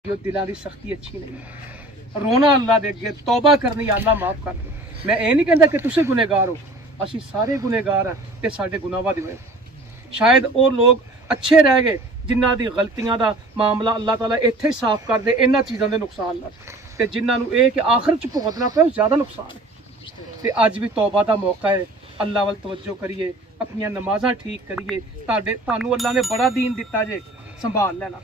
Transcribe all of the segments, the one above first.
जो दिलों की सख्ती अच्छी नहीं। रोना अल्लाह दे अगे, तौबा करनी अल्लाह माफ़ कर दे। मैं ये नहीं कहता कि तुम गुनहगार हो, असी सारे गुनहगार हैं ते साडे गुनाह वध होए। शायद वो लोग अच्छे रह गए जिन्हां दी गलतियां दा मामला अल्लाह ताला इत्थे साफ कर दे, इन्हां चीज़ों के नुकसान नाल, ते जिन्हां नूं ये कि आखिर च भुगतना पे ज़्यादा नुकसान है। ते अज भी तौबा का मौका है, अल्लाह वल तवज्जो करिए, अपनियां नमाज़ां ठीक करिए। तुहानूं अल्लाह ने बड़ा दीन दिता जे, संभाल लेना।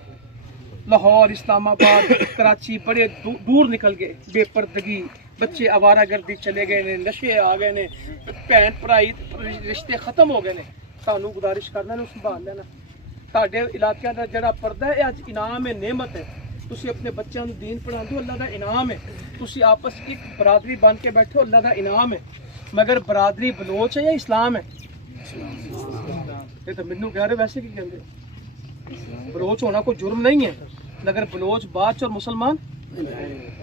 लाहौर, इस्लामाबाद, कराची बड़े दूर निकल गए, बेपर्दगी, बच्चे आवारागर्दी चले गए ने, नशे आ गए ने, भैन भराई रिश्ते खत्म हो गए ने। सानू गुजारिश करना संभाल लेना। तुहाडे इलाके का जिहड़ा पर्दा है अज इनाम है, नेमत है। तुसीं अपने बच्चों को दीन पढ़ाते हो, अल्लाह का इनाम है। तुसीं आपस एक बरादरी बन के बैठे हो, अल्लाह का इनाम है। मगर बरादरी बलोच है या इस्लाम है? ये तो मैनू कह रहे, वैसे की कहते बलोच होना कोई जुर्म नहीं है, मगर बलोच बाच और मुसलमान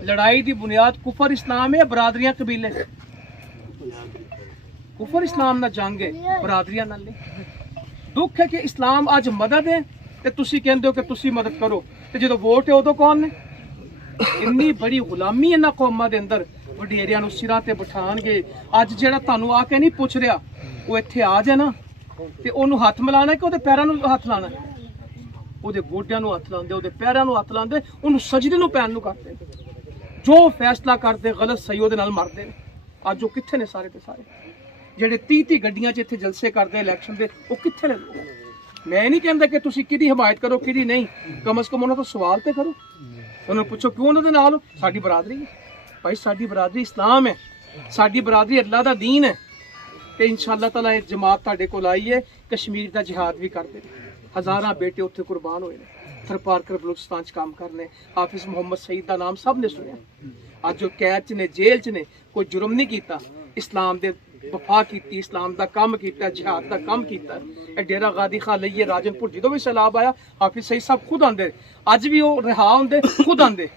लड़ाई की बुनियाद कुफर इस्लाम है या बरादरियां कबीले? कुफर इस्लाम ना जंग है, बरादरियां नाल नहीं। दुख है कि इस्लाम अज मदद है ते तुसी कहंदे हो कि तुसी मदद करो, ते जो वोट है उदों कौन ने? इन्नी बड़ी गुलामी इन्हां कौमां दे अंदर वडेरियां नूं सिरां ते बिठाणगे। अज जिहड़ा तुहानूं आके नहीं पुछ रहा, वो इत्थे आ जाए ना ते ओनूं हत्थ मिलाना कि ओहदे पैरां नूं हत्थ लाना, ओहदे गोड्यां नूं हत्थ लांदे, ओहदे पैरां नूं हत्थ लांदे, ओनूं सजदे नूं पैण नूं करदे। जो फैसला करते गलत सही ओहदे नाल मरदे ने। अज वो कित्थे ने सारे ते सारे? ਜਿਹੜੇ 30 ਗੱਡੀਆਂ 'ਚ ਇੱਥੇ ਜਲਸੇ ਕਰਦੇ ਇਲੈਕਸ਼ਨ ਦੇ, ਉਹ ਕਿੱਥੇ ਨੇ ਲੋਕ? ਮੈਂ ਨਹੀਂ ਕਹਿੰਦਾ ਕਿ ਤੁਸੀਂ ਕਿਹਦੀ ਹਮਾਇਤ ਕਰੋ ਕਿਹਦੀ ਨਹੀਂ, ਕਮ ਸੇ ਕਮ ਉਹਨਾਂ ਤੋਂ ਸਵਾਲ ਤੇ ਕਰੋ। ਉਹਨਾਂ ਨੂੰ ਪੁੱਛੋ ਕਿਉਂ ਉਹਨਾਂ ਦੇ ਨਾਲ ਹੋ? ਸਾਡੀ ਬਰਾਦਰੀ ਹੈ ਭਾਈ, ਸਾਡੀ ਬਰਾਦਰੀ ਇਸਲਾਮ ਹੈ, ਸਾਡੀ ਬਰਾਦਰੀ ਅੱਲਾਹ ਦਾ ਦੀਨ ਹੈ। ਤੇ ਇਨਸ਼ਾਅੱਲਾ ਤਾਲਾ ਇਹ ਜਮਾਤ ਤੁਹਾਡੇ ਕੋਲ ਆਈ ਹੈ, ਕਸ਼ਮੀਰ ਦਾ ਜਿਹਾਦ ਵੀ ਕਰਦੇ ਨੇ। ਹਜ਼ਾਰਾਂ ਬੇਟੇ ਉੱਥੇ ਕੁਰਬਾਨ ਹੋਏ ਨੇ, ਥਰਪਾਰਕਰ ਬਲੂਚਿਸਤਾਨ 'ਚ ਕੰਮ ਕਰਨੇ। ਹਾਫਿਜ਼ ਮੁਹੰਮਦ ਸਈਦ ਦਾ ਨਾਮ ਸਭ ਨੇ ਸੁਣਿਆ। ਅੱਜ ਉਹ ਕੈਦ 'ਚ ਨੇ, ਜੇਲ੍ਹ 'ਚ ਨੇ, ਕੋਈ जुर्म नहीं ਕੀਤਾ, इस्लाम दे वफा की, इस्लाम का काम किया, जिहाद का काम किया। डेरा गादी खा लईए, राजनपुर जो भी सैलाब आया, हाफिज सईद साहब खुद आते, अज भी वो रिहा होंगे, खुद आते।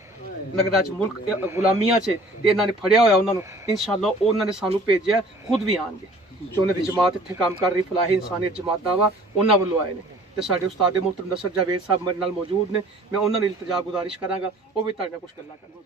लगता अज मुल्क गुलामियां च इन्होंने फड़िया होया, उन्होंने इंशाअल्लाह उन्होंने सानू भेजा, खुद भी आएंगे। जो उन्होंने जमात इत्थे काम कर रही फलाही इंसानियत जमात दावा, उन्होंने वालों आए हैं। तो साडे उस्ताद मोहतरम नसर जावेद साहब मेरे नाल मौजूद ने, मैं उन्होंने इल्तजा गुजारिश करांगा, वो भी तुहाडे नाल कुछ गल्लां करन।